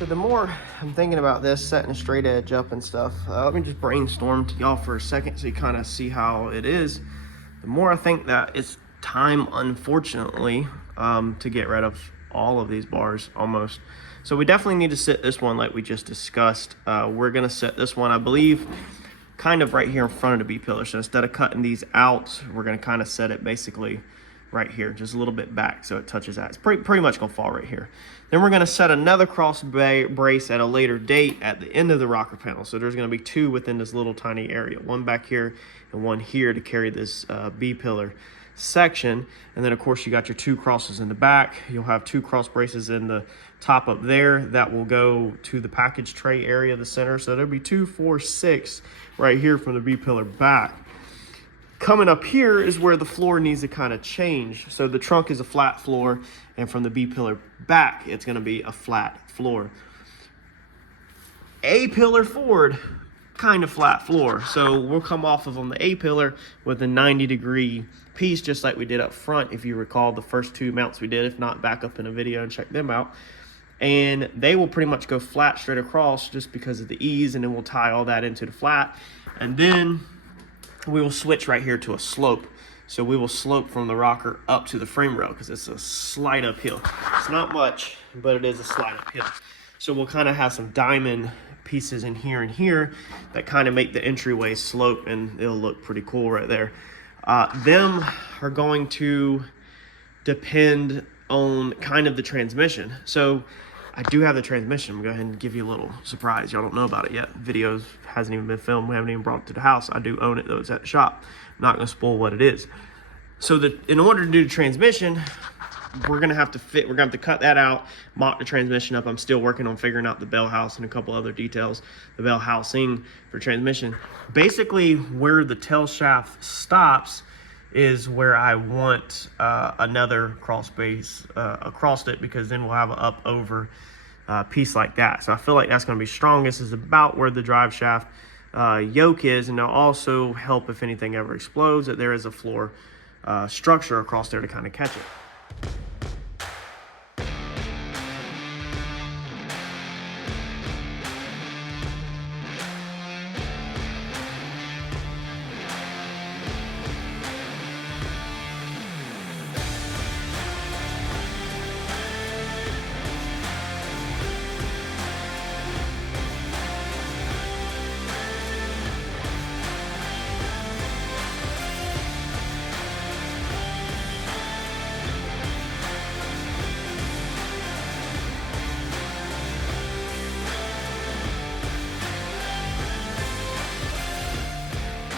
So the more I'm thinking about this, setting a straight edge up and stuff, let me just brainstorm to y'all for a second so you kind of see how it is. The more I think that it's time, unfortunately, to get rid of all of these bars almost. So we definitely need to set this one like we just discussed. We're gonna set this one, I believe, kind of right here in front of the B-pillar. So instead of cutting these out, we're gonna kind of set it basically right here, just a little bit back so it touches that. It's pretty much gonna fall right here. Then we're gonna set another cross brace at a later date at the end of the rocker panel. So there's gonna be two within this little tiny area, one back here and one here to carry this B-pillar section. And then of course you got your two crosses in the back. You'll have two cross braces in the top up there that will go to the package tray area of the center. So there'll be 2, 4, 6 right here from the B-pillar back. Coming up here is where the floor needs to kind of change. So the trunk is a flat floor, and from the B-pillar back, it's gonna be a flat floor. A-pillar forward, kind of flat floor. So we'll come off of on the A-pillar with a 90-degree piece, just like we did up front, if you recall the first two mounts we did. If not, back up in a video and check them out. And they will pretty much go flat straight across just because of the ease, and then we'll tie all that into the flat. And then we will switch right here to a slope. So we will slope from the rocker up to the frame rail because it's a slight uphill. It's not much, but it is a slight uphill. So we'll kind of have some diamond pieces in here and here that kind of make the entryway slope, and it'll look pretty cool right there. Them are going to depend on kind of the transmission. So I do have the transmission. I'm going to go ahead and give you a little surprise. Y'all don't know about it yet. Videos hasn't even been filmed. We haven't even brought it to the house. I do own it though. It's at the shop. I'm not going to spoil what it is. So in order to do the transmission, we're going to have to cut that out, mock the transmission up. I'm still working on figuring out the bell house and a couple other details, the bell housing for transmission. Basically, where the tail shaft stops is where I want another cross brace across it, because then we'll have an up over piece like that. So I feel like that's going to be strongest, is about where the drive shaft yoke is, and it'll also help if anything ever explodes that there is a floor structure across there to kind of catch it.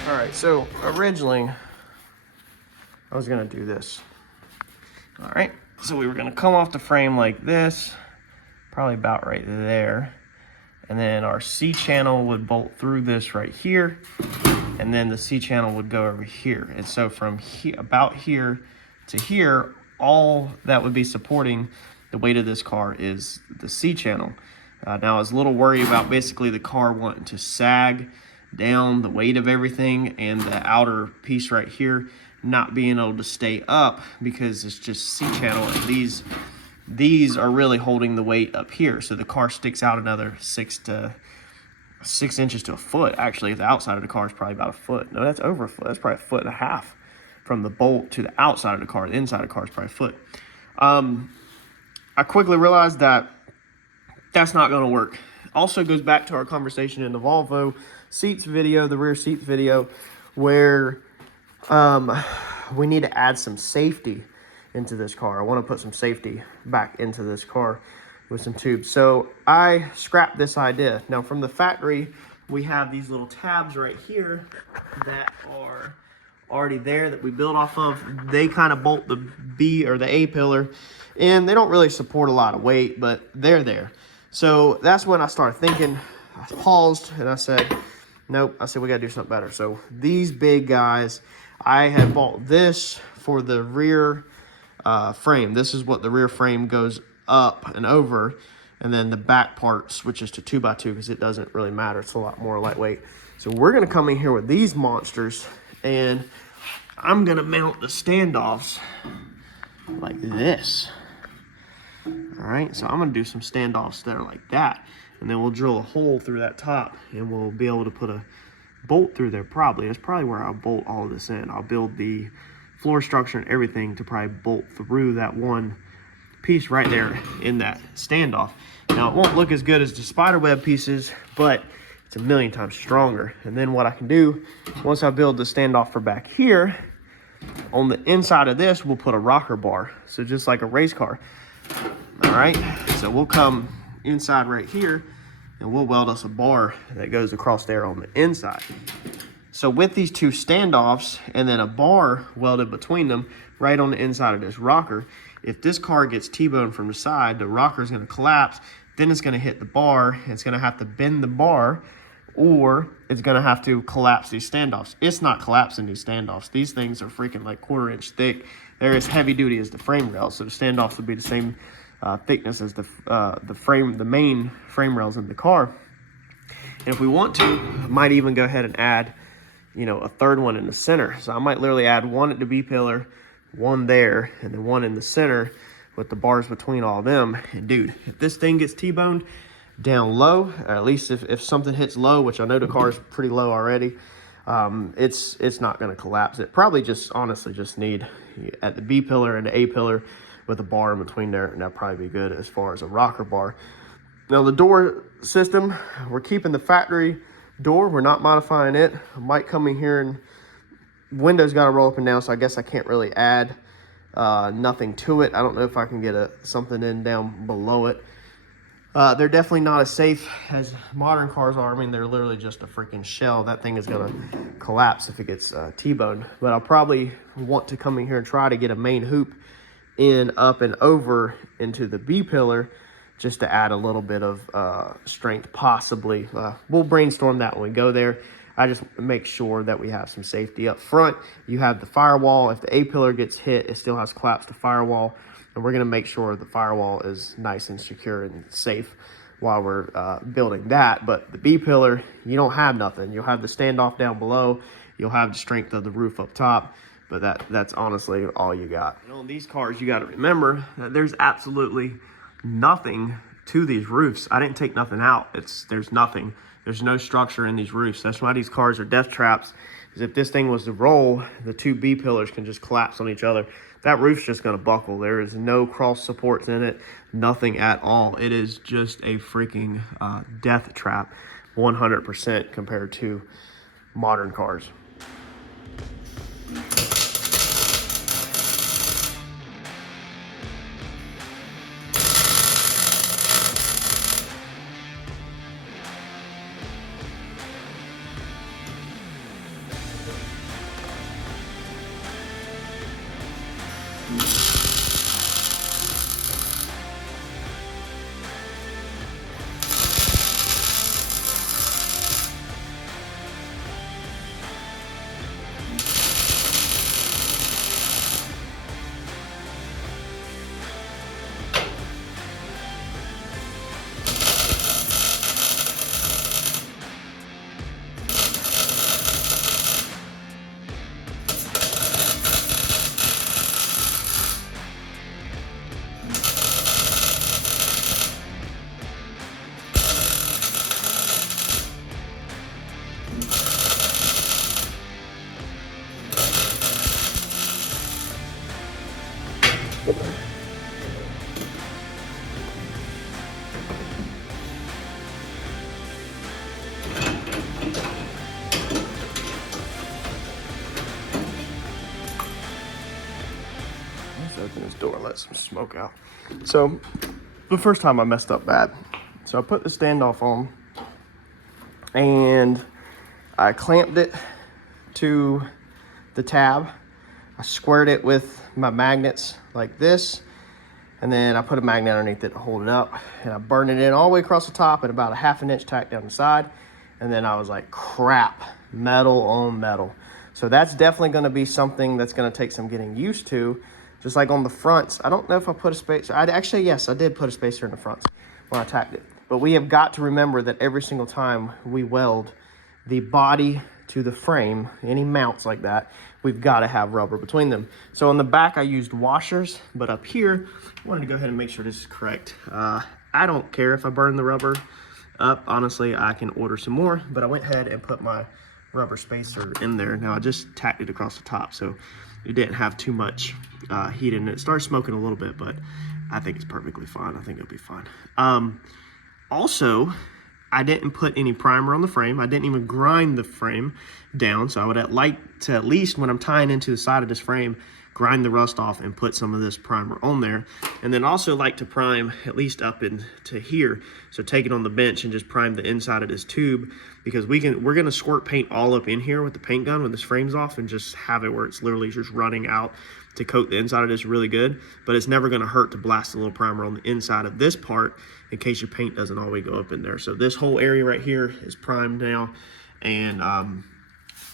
All right, so originally I was gonna do this. All right, so we were gonna come off the frame like this, probably about right there. And then our C channel would bolt through this right here. And then the C channel would go over here. And so from about here to here, all that would be supporting the weight of this car is the C channel. Now I was a little worried about basically the car wanting to sag down, the weight of everything, and the outer piece right here not being able to stay up because it's just C channel, and these are really holding the weight up here. So the car sticks out another 6 inches to a foot. Actually, the outside of the car is probably about a foot. No, that's over a foot. That's probably 1.5 feet from the bolt to the outside of the car. The inside of the car is probably a foot. I quickly realized that that's not going to work. Also goes back to our conversation in the Volvo seats video, the rear seats video, where we need to add some safety into this car. I want to put some safety back into this car with some tubes. So I scrapped this idea. Now from the factory, we have these little tabs right here that are already there that we built off of. They kind of bolt the B or the A pillar, and they don't really support a lot of weight, but they're there. So that's when I started thinking. I paused and I said, nope. I said, we got to do something better. So these big guys, I had bought this for the rear frame. This is what the rear frame goes up and over, and then the back part switches to 2x2 because it doesn't really matter. It's a lot more lightweight. So we're going to come in here with these monsters, and I'm going to mount the standoffs like this. All right, so I'm gonna do some standoffs there like that, and then we'll drill a hole through that top, and we'll be able to put a bolt through there. Probably that's probably where I'll bolt all of this in. I'll build the floor structure and everything to probably bolt through that one piece right there in that standoff. Now it won't look as good as the spider web pieces, but it's a million times stronger. And then what I can do, once I build the standoff for back here, on the inside of this, we'll put a rocker bar. So just like a race car. All right, so we'll come inside right here and we'll weld us a bar that goes across there on the inside. So with these two standoffs and then a bar welded between them right on the inside of this rocker, if this car gets T-boned from the side, the rocker is going to collapse, then it's going to hit the bar, it's going to have to bend the bar, or it's going to have to collapse these standoffs. It's not collapsing these standoffs. These things are freaking like 1/4 inch thick. They're as heavy duty as the frame rails, so the standoffs would be the same thickness as the main frame rails in the car. And if we want to, I might even go ahead and add, you know, a third one in the center. So I might literally add one at the B pillar, one there, and then one in the center with the bars between all of them. And dude, if this thing gets T-boned down low, or at least if something hits low, which I know the car is pretty low already, it's not going to collapse. It probably just honestly just need at the B pillar and the A pillar with a bar in between there, and that'd probably be good as far as a rocker bar. Now the door system, we're keeping the factory door, we're not modifying it. I might come in here and windows got to roll up and down, so I guess I can't really add nothing to it. I don't know if I can get something in down below it. They're definitely not as safe as modern cars are. I mean, they're literally just a freaking shell. That thing is going to collapse if it gets T-boned. But I'll probably want to come in here and try to get a main hoop in, up, and over into the B pillar just to add a little bit of strength, possibly. We'll brainstorm that when we go there. I just make sure that we have some safety up front. You have the firewall. If the A pillar gets hit, it still has collapsed the firewall. And we're going to make sure the firewall is nice and secure and safe while we're building that. But the B pillar, you don't have nothing. You'll have the standoff down below. You'll have the strength of the roof up top. But that's honestly all you got. And on these cars, you got to remember that there's absolutely nothing to these roofs. I didn't take nothing out. There's nothing. There's no structure in these roofs. That's why these cars are death traps. Is if this thing was to roll, the two B pillars can just collapse on each other. That roof's just going to buckle. There is no cross supports in it, nothing at all. It is just a freaking death trap, 100% compared to modern cars. Open this door and let some smoke out. So the first time I messed up bad. So I put the standoff on and I clamped it to the tab. I squared it with my magnets like this, and then I put a magnet underneath it to hold it up, and I burned it in all the way across the top and about a 1/2 inch tack down the side. And then I was like, crap, metal on metal. So that's definitely going to be something that's going to take some getting used to. Just like on the fronts, I don't know if I put a spacer. Yes, I did put a spacer in the fronts when I tacked it. But we have got to remember that every single time we weld the body to the frame, any mounts like that, we've got to have rubber between them. So on the back I used washers, but up here I wanted to go ahead and make sure this is correct. I don't care if I burn the rubber up. Honestly, I can order some more, but I went ahead and put my rubber spacer in there. Now I just tacked it across the top so it didn't have too much heat in it. It started smoking a little bit, but I think it's perfectly fine. I think it'll be fine. Also, I didn't put any primer on the frame. I didn't even grind the frame down. So I would like to, at least when I'm tying into the side of this frame, grind the rust off and put some of this primer on there. And then also like to prime at least up into here. So take it on the bench and just prime the inside of this tube, because we're gonna squirt paint all up in here with the paint gun when this frame's off and just have it where it's literally just running out to coat the inside of this really good. But it's never gonna hurt to blast a little primer on the inside of this part in case your paint doesn't always go up in there. So this whole area right here is primed now, and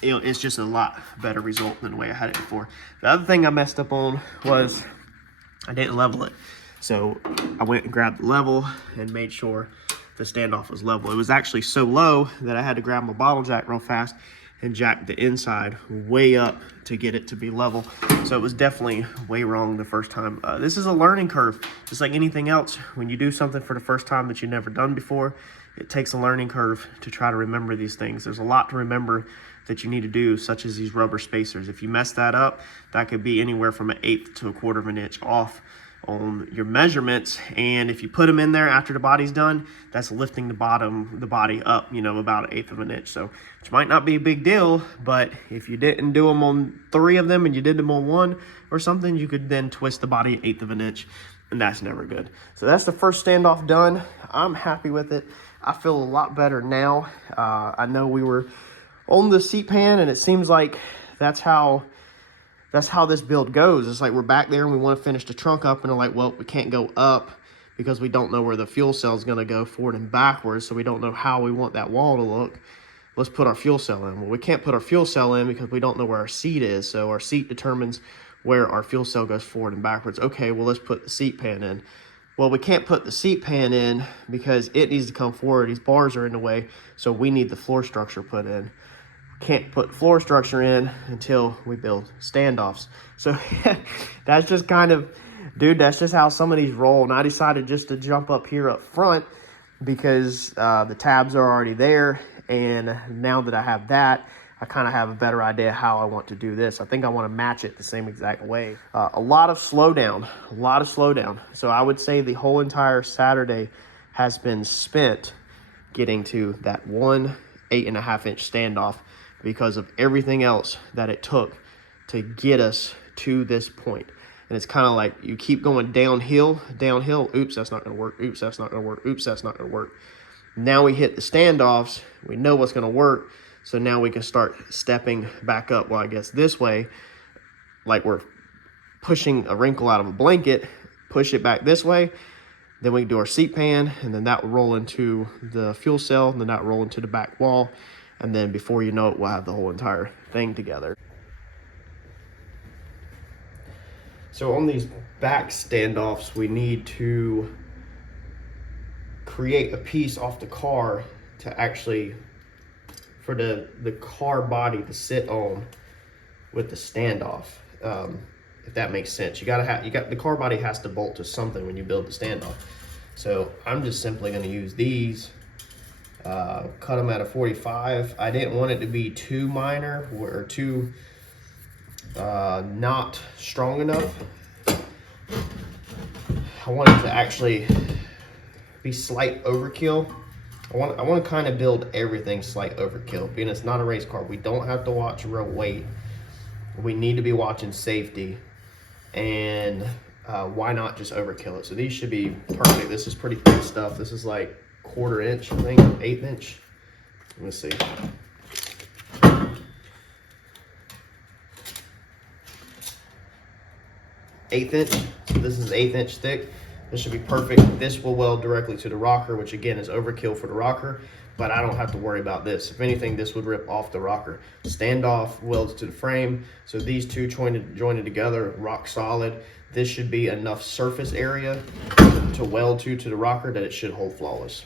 you know, it's just a lot better result than the way I had it before. The other thing I messed up on was I didn't level it. So I went and grabbed the level and made sure the standoff was level. It was actually so low that I had to grab my bottle jack real fast and jack the inside way up to get it to be level. So it was definitely way wrong the first time. This is a learning curve, just like anything else. When you do something for the first time that you've never done before, it takes a learning curve to try to remember these things. There's a lot to remember that you need to do, such as these rubber spacers. If you mess that up, that could be anywhere from 1/8 to 1/4 of an inch off on your measurements. And if you put them in there after the body's done, that's lifting the body up, you know, about 1/8 of an inch. So which might not be a big deal, but if you didn't do them on 3 of them and you did them on 1 or something, you could then twist the body 1/8 of an inch, and that's never good. So that's the first standoff done. I'm happy with it. I feel a lot better now. I know we were on the seat pan, and it seems like that's how this build goes. It's like we're back there and we want to finish the trunk up, and we're like, well, we can't go up because we don't know where the fuel cell is going to go forward and backwards, so we don't know how we want that wall to look. Let's put our fuel cell in. Well, we can't put our fuel cell in because we don't know where our seat is, so our seat determines where our fuel cell goes forward and backwards. Okay, well, let's put the seat pan in. Well, we can't put the seat pan in because it needs to come forward. These bars are in the way, so we need the floor structure put in. Can't put floor structure in until we build standoffs. So that's just kind of, dude, that's just how some of these roll. And I decided just to jump up here up front because the tabs are already there. And now that I have that, I kind of have a better idea how I want to do this. I think I want to match it the same exact way. A lot of slowdown. So I would say the whole entire Saturday has been spent getting to that 1 8.5-inch standoff, because of everything else that it took to get us to this point. And it's kind of like you keep going downhill. Oops, that's not going to work. Oops, that's not going to work. Oops, that's not going to work. Now we hit the standoffs. We know what's going to work. So now we can start stepping back up. Well, I guess this way, like we're pushing a wrinkle out of a blanket, push it back this way. Then we can do our seat pan, and then that will roll into the fuel cell, and then that will roll into the back wall. And then before you know it, we'll have the whole entire thing together. So on these back standoffs, we need to create a piece off the car to actually, for the car body to sit on with the standoff. If that makes sense. The car body has to bolt to something when you build the standoff. So I'm just simply going to use these. Cut them at a 45. I didn't want it to be too minor or too not strong enough. I want it to actually be slight overkill. I want to kind of build everything slight overkill. Being it's not a race car, we don't have to watch real weight. We need to be watching safety, and why not just overkill it? So these should be perfect. This is pretty thick stuff. This is like 1/4 inch, I think, 1/8 inch. Let me see. Eighth inch. So this is 1/8 inch thick. This should be perfect. This will weld directly to the rocker, which again is overkill for the rocker, but I don't have to worry about this. If anything, this would rip off the rocker. Standoff welds to the frame. So these two jointed together, rock solid. This should be enough surface area to weld to the rocker that it should hold flawless.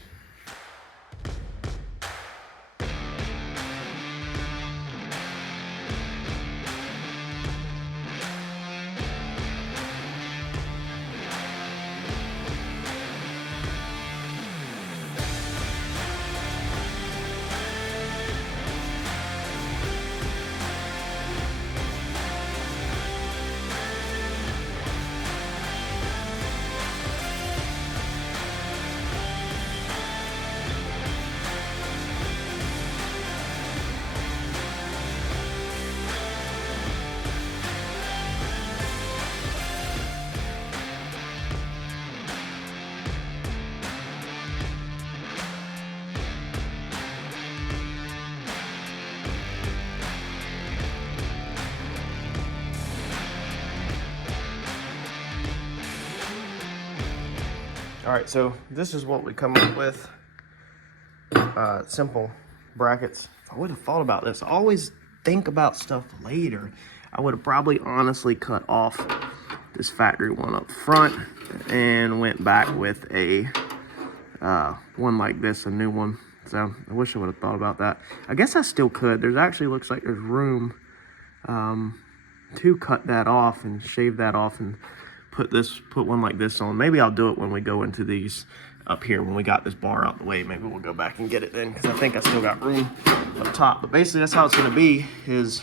All right, so this is what we come up with. Simple brackets. If I would have thought about this, I always think about stuff later. I would have probably honestly cut off this factory one up front and went back with a one like this, a new one. So I wish I would have thought about that. I guess I still could. There's actually looks like there's room to cut that off and shave that off and put one like this on. Maybe I'll do it when we go into these up here, when we got this bar out the way. Maybe we'll go back and get it then, because I think I still got room up top. But basically that's how it's going to be, is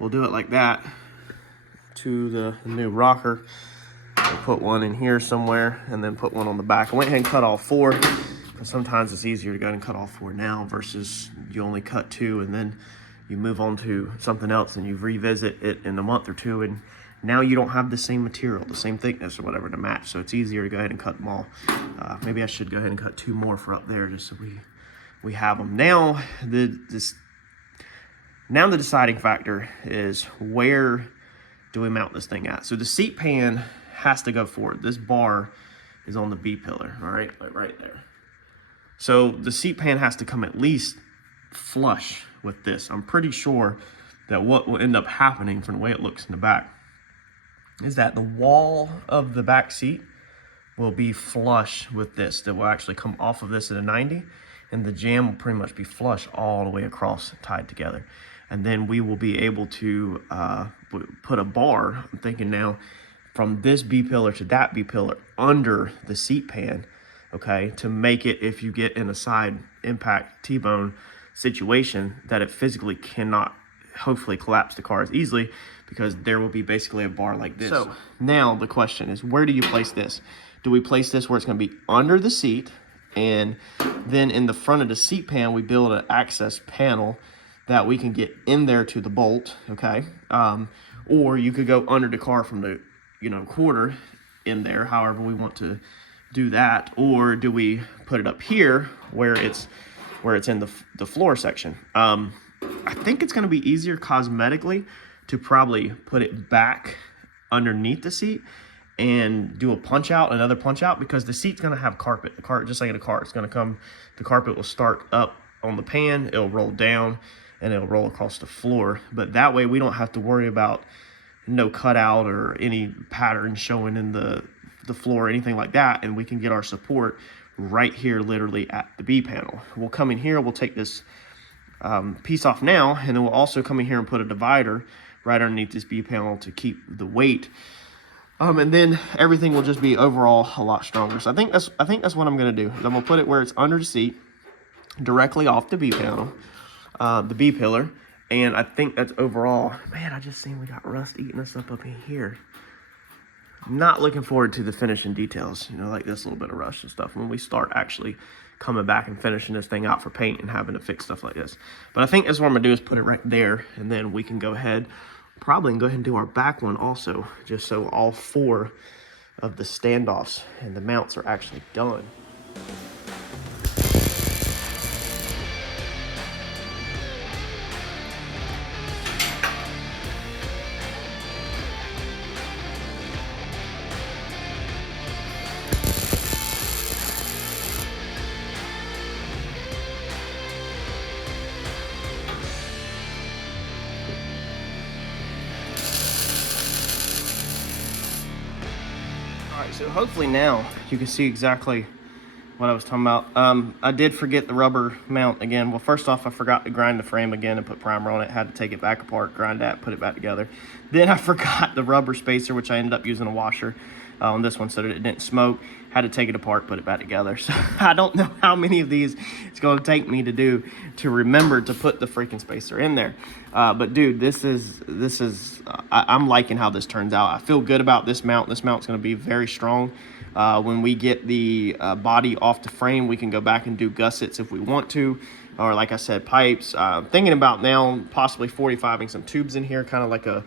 we'll do it like that to the new rocker. We'll put one in here somewhere and then put one on the back. I went ahead and cut all four, because sometimes it's easier to go ahead and cut all four now versus you only cut two and then you move on to something else and you revisit it in a month or two, and now you don't have the same material, the same thickness or whatever to match. So it's easier to go ahead and cut them all. Maybe I should go ahead and cut two more for up there, just so we have them. Now the deciding factor is, where do we mount this thing at? So the seat pan has to go forward. This bar is on the B pillar, all right, like right there. So the seat pan has to come at least flush with this. I'm pretty sure that what will end up happening from the way it looks in the back is that the wall of the back seat will be flush with this. That will actually come off of this at a 90, and the jamb will pretty much be flush all the way across, tied together. And then we will be able to put a bar, I'm thinking now, from this B pillar to that B pillar under the seat pan, okay, to make it, if you get in a side impact T-bone situation, that it physically cannot hopefully collapse the car as easily, because there will be basically a bar like this. So now the question is, where do you place this? Do we place this where it's going to be under the seat, and then in the front of the seat pan we build an access panel that we can get in there to the bolt, okay? Or you could go under the car from the quarter in there, however we want to do that. Or do we put it up here where it's in the floor section? I think it's going to be easier cosmetically to probably put it back underneath the seat and do a punch out, another punch out, because the seat's going to have carpet. The car, just like in a car, it's going to come, the carpet will start up on the pan, it'll roll down, and it'll roll across the floor. But that way we don't have to worry about no cutout or any pattern showing in the floor or anything like that, and we can get our support right here, literally at the B panel. We'll come in here, we'll take this piece off now, and then we'll also come in here and put a divider right underneath this B panel to keep the weight. And then everything will just be overall a lot stronger. So I think that's what I'm gonna do. Is I'm gonna put it where it's under the seat, directly off the B panel, the B pillar, and I think that's overall. Man, I just seen we got rust eating us up in here. Not looking forward to the finishing details, like this little bit of rust and stuff when we start actually coming back and finishing this thing out for paint and having to fix stuff like this. But I think that's what I'm gonna do, is put it right there, and then we can go ahead, probably go ahead and do our back one also, just so all four of the standoffs and the mounts are actually done. So hopefully now you can see exactly what I was talking about. I did forget the rubber mount again. Well, first off, I forgot to grind the frame again and put primer on it. Had to take it back apart, grind that, put it back together. Then I forgot the rubber spacer, which I ended up using a washer on this one so that it didn't smoke. Had to take it apart, put it back together. So I don't know how many of these it's going to take me to do to remember to put the freaking spacer in there. But dude, this is I'm liking how this turns out. I feel good about this mount. This mount's going to be very strong. When we get the body off the frame, we can go back and do gussets if we want to, or like I said, pipes. Thinking about now possibly 45ing some tubes in here, kind of like a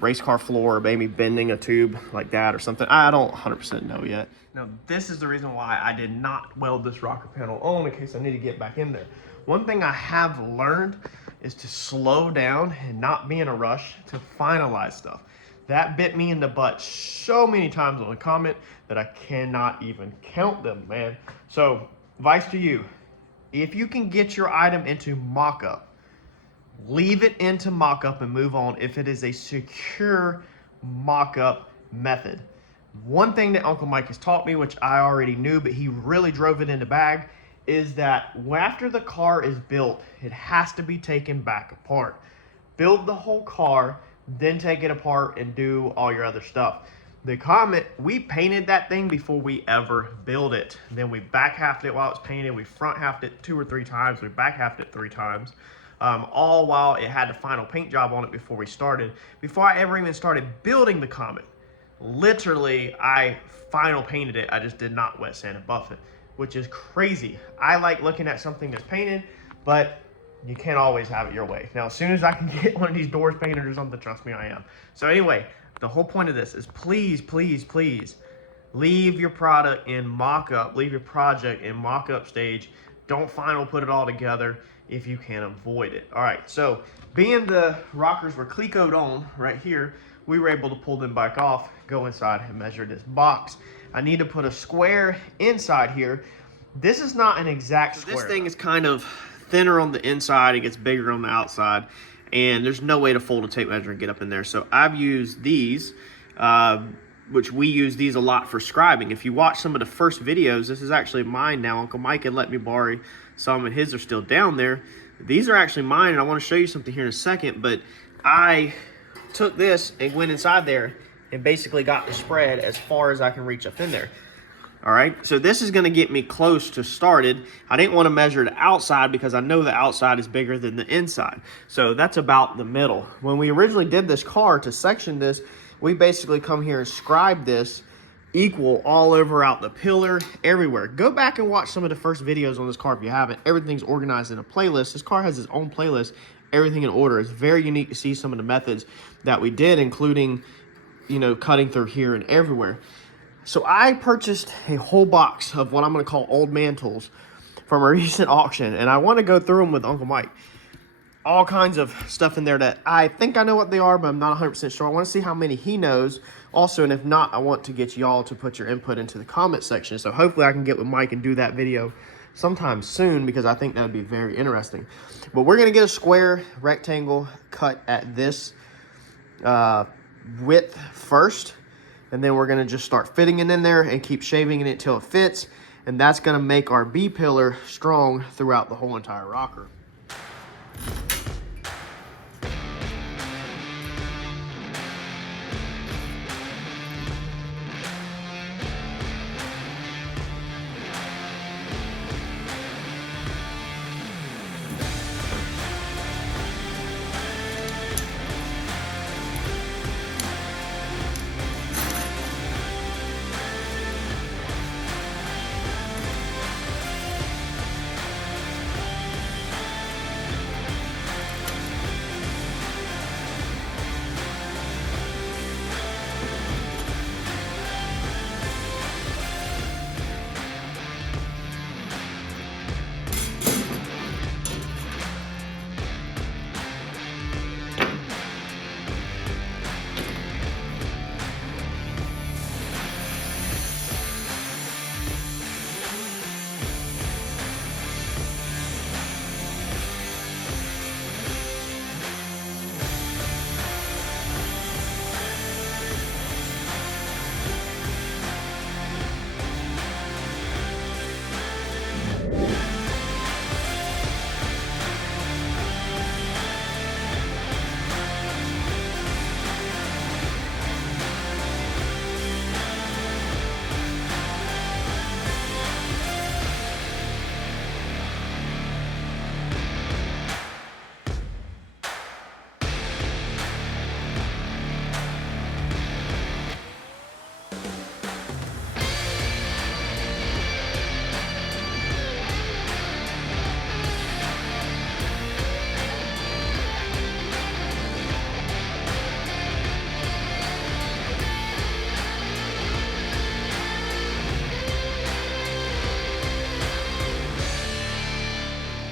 race car floor, or maybe bending a tube like that or something. I don't 100% know yet. Now, this is the reason why I did not weld this rocker panel on, in case I need to get back in there. One thing I have learned is to slow down and not be in a rush to finalize stuff. That bit me in the butt so many times on the Comet that I cannot even count them, man. So, advice to you, if you can get your item into mock-up, leave it into mock-up and move on if it is a secure mock-up method. One thing that Uncle Mike has taught me, which I already knew, but he really drove it in the bag, is that after the car is built, it has to be taken back apart. Build the whole car, then take it apart and do all your other stuff. The Comet, we painted that thing before we ever built it. Then we back halved it while it was painted. We front halved it 2 or 3 times. We back halved it 3 times. All while it had the final paint job on it before we started. Before I ever even started building the Comet, literally I final painted it. I just did not wet sand and buff it, which is crazy. I like looking at something that's painted, but you can't always have it your way. Now, as soon as I can get one of these doors painted or something, trust me, I am. So anyway, the whole point of this is please, please, please leave your product in mock-up. Leave your project in mock-up stage. Don't final put it all together if you can avoid it. All right, so being the rockers were clecoed on right here, we were able to pull them back off, go inside and measure this box. I need to put a square inside here. This is not an exact square. This thing is kind of thinner on the inside, it gets bigger on the outside, and there's no way to fold a tape measure and get up in there. So I've used these, which we use these a lot for scribing. If you watch some of the first videos, this is actually mine now. Uncle Mike had let me borrow some, and his are still down there. These are actually mine, and I want to show you something here in a second, but I took this and went inside there and basically got the spread as far as I can reach up in there. All right, so this is gonna get me close to started. I didn't wanna measure the outside because I know the outside is bigger than the inside. So that's about the middle. When we originally did this car, to section this, we basically come here and scribe this equal all over out the pillar, everywhere. Go back and watch some of the first videos on this car if you haven't. Everything's organized in a playlist. This car has its own playlist, everything in order. It's very unique to see some of the methods that we did, including, you know, cutting through here and everywhere. So I purchased a whole box of what I'm going to call old man tools from a recent auction, and I want to go through them with Uncle Mike. All kinds of stuff in there that I think I know what they are, but I'm not 100% sure. I want to see how many he knows also, and if not, I want to get y'all to put your input into the comment section. So hopefully I can get with Mike and do that video sometime soon, because I think that would be very interesting. But we're going to get a square rectangle cut at this width first. And then we're going to just start fitting it in there and keep shaving it till it fits. And that's going to make our B-pillar strong throughout the whole entire rocker.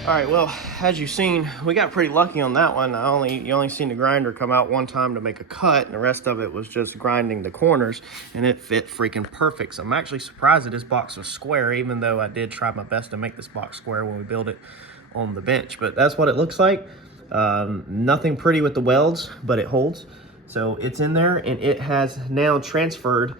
All right, well, as you've seen, we got pretty lucky on that one. You only seen the grinder come out one time to make a cut, and the rest of it was just grinding the corners, and it fit freaking perfect. So I'm actually surprised that this box was square, even though I did try my best to make this box square when we built it on the bench. But that's what it looks like. Nothing pretty with the welds, but it holds. So it's in there, and it has now transferred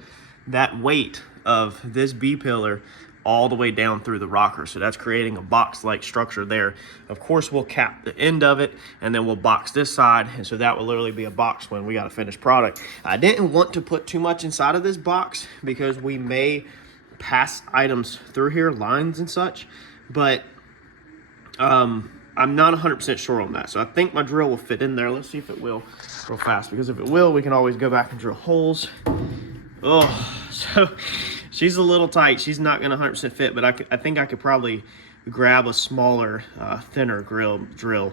that weight of this B-pillar all the way down through the rocker. So that's creating a box-like structure there. Of course, we'll cap the end of it, and then we'll box this side, and so that will literally be a box when we got a finished product. I didn't want to put too much inside of this box because we may pass items through here, lines and such, but I'm not 100% sure on that. So I think my drill will fit in there. Let's see if it will real fast, because if it will, we can always go back and drill holes. Oh, so she's a little tight. She's not going to 100% fit, but I think I could probably grab a smaller, thinner drill.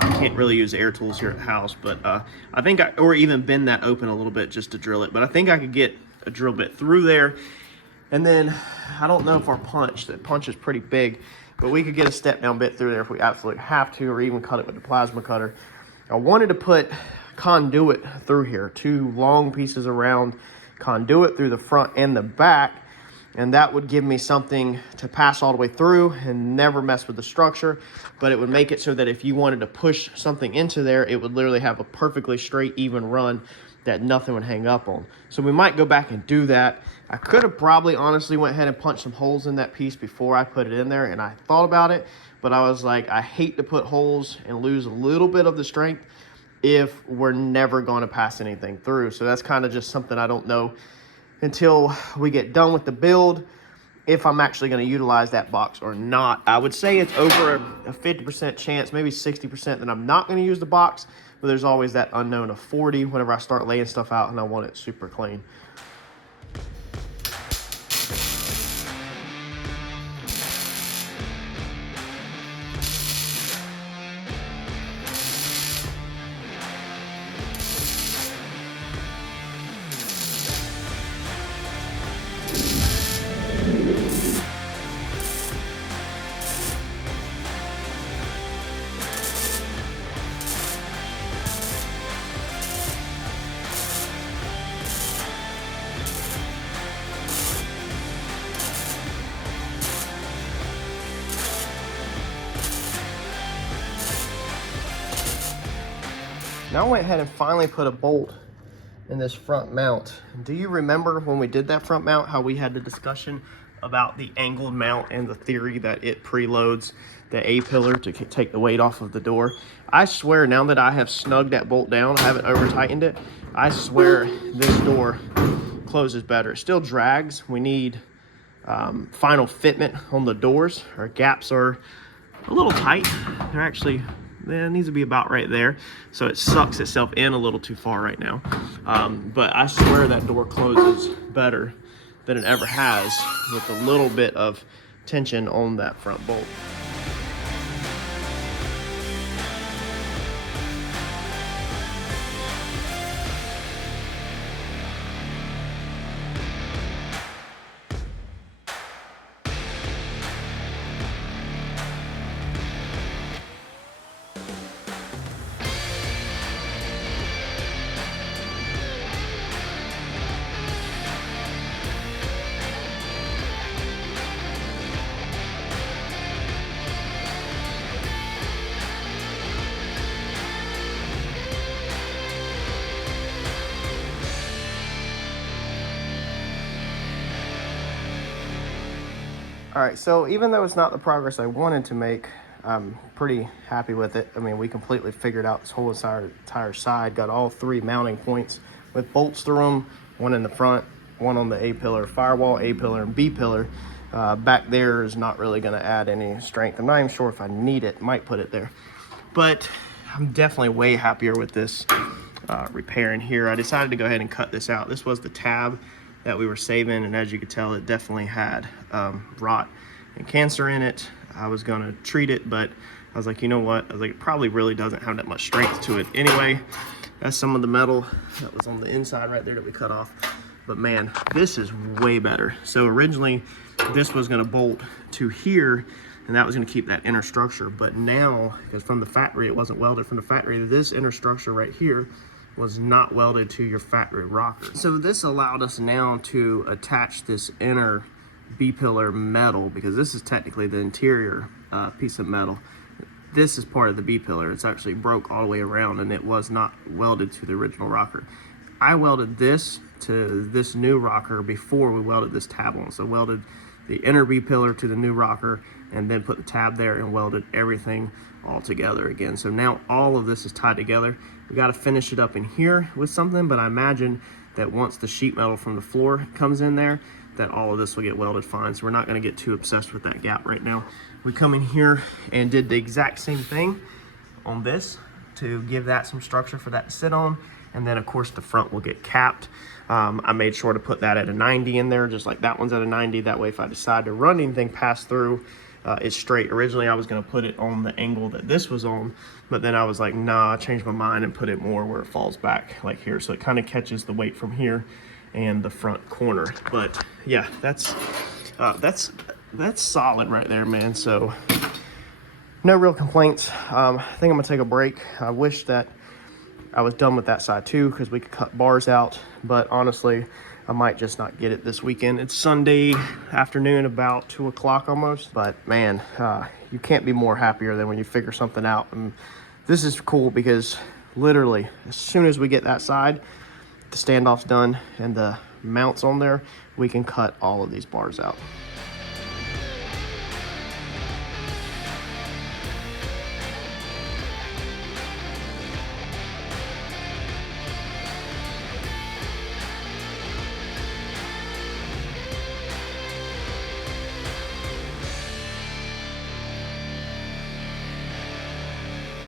Can't really use air tools here at the house, but I think or even bend that open a little bit just to drill it. But I think I could get a drill bit through there. And then I don't know if that punch is pretty big, but we could get a step down bit through there if we absolutely have to, or even cut it with the plasma cutter. I wanted to put conduit through here, 2 long pieces around conduit through the front and the back, and that would give me something to pass all the way through and never mess with the structure. But it would make it so that if you wanted to push something into there, it would literally have a perfectly straight, even run that nothing would hang up on. So we might go back and do that. I could have probably honestly went ahead and punched some holes in that piece before I put it in there, and I thought about it, but I was like, I hate to put holes and lose a little bit of the strength if we're never going to pass anything through. So that's kind of just something I don't know until we get done with the build, if I'm actually going to utilize that box or not. I would say it's over a 50% chance, maybe 60%, that I'm not going to use the box, but there's always that unknown of 40 whenever I start laying stuff out and I want it super clean. Now I went ahead and finally put a bolt in this front mount. Do you remember when we did that front mount, how we had the discussion about the angled mount and the theory that it preloads the A-pillar to take the weight off of the door? I swear, now that I have snugged that bolt down, I haven't over tightened it, I swear this door closes better. It still drags. We need final fitment on the doors. Our gaps are a little tight. They're actually, it needs to be about right there, so it sucks itself in a little too far right now. But I swear that door closes better than it ever has with a little bit of tension on that front bolt. All right, so even though it's not the progress I wanted to make, I'm pretty happy with it. I mean, we completely figured out this whole entire side, got all 3 mounting points with bolts through them, one in the front, one on the A-pillar, firewall, A-pillar, and B-pillar. Back there is not really gonna add any strength. I'm not even sure if I need it, might put it there. But I'm definitely way happier with this repair in here. I decided to go ahead and cut this out. This was the tab that we were saving, and as you could tell, it definitely had rot and cancer in it. I was gonna treat it, but I was like, you know what? I was like, it probably really doesn't have that much strength to it anyway. That's some of the metal that was on the inside right there that we cut off. But man, this is way better. So originally, this was gonna bolt to here, and that was going to keep that inner structure. But now, because from the factory it wasn't welded from the factory, this inner structure right here was not welded to your factory rocker. So this allowed us now to attach this inner B-pillar metal, because this is technically the interior piece of metal. This is part of the B-pillar. It's actually broke all the way around, and it was not welded to the original rocker. I welded this to this new rocker before we welded this tab on. So welded the inner B-pillar to the new rocker, and then put the tab there and welded everything all together again. So now all of this is tied together. We got to finish it up in here with something, but I imagine that once the sheet metal from the floor comes in there, that all of this will get welded fine. So we're not going to get too obsessed with that gap right now. We come in here and did the exact same thing on this to give that some structure for that to sit on. And then of course the front will get capped. I made sure to put that at a 90 in there, just like that one's at a 90. That way if I decide to run anything pass through, it's straight. Originally I was going to put it on the angle that this was on, but then I was like, nah, I changed my mind and put it more where it falls back like here. So it kind of catches the weight from here and the front corner. But yeah, that's solid right there, man. So no real complaints. I think I'm gonna take a break. I wish that I was done with that side too, because we could cut bars out, but honestly I might just not get it this weekend. It's Sunday afternoon, about 2 o'clock almost, but man, you can't be more happier than when you figure something out. And this is cool because literally as soon as we get that side, the standoff's done and the mounts on there, we can cut all of these bars out.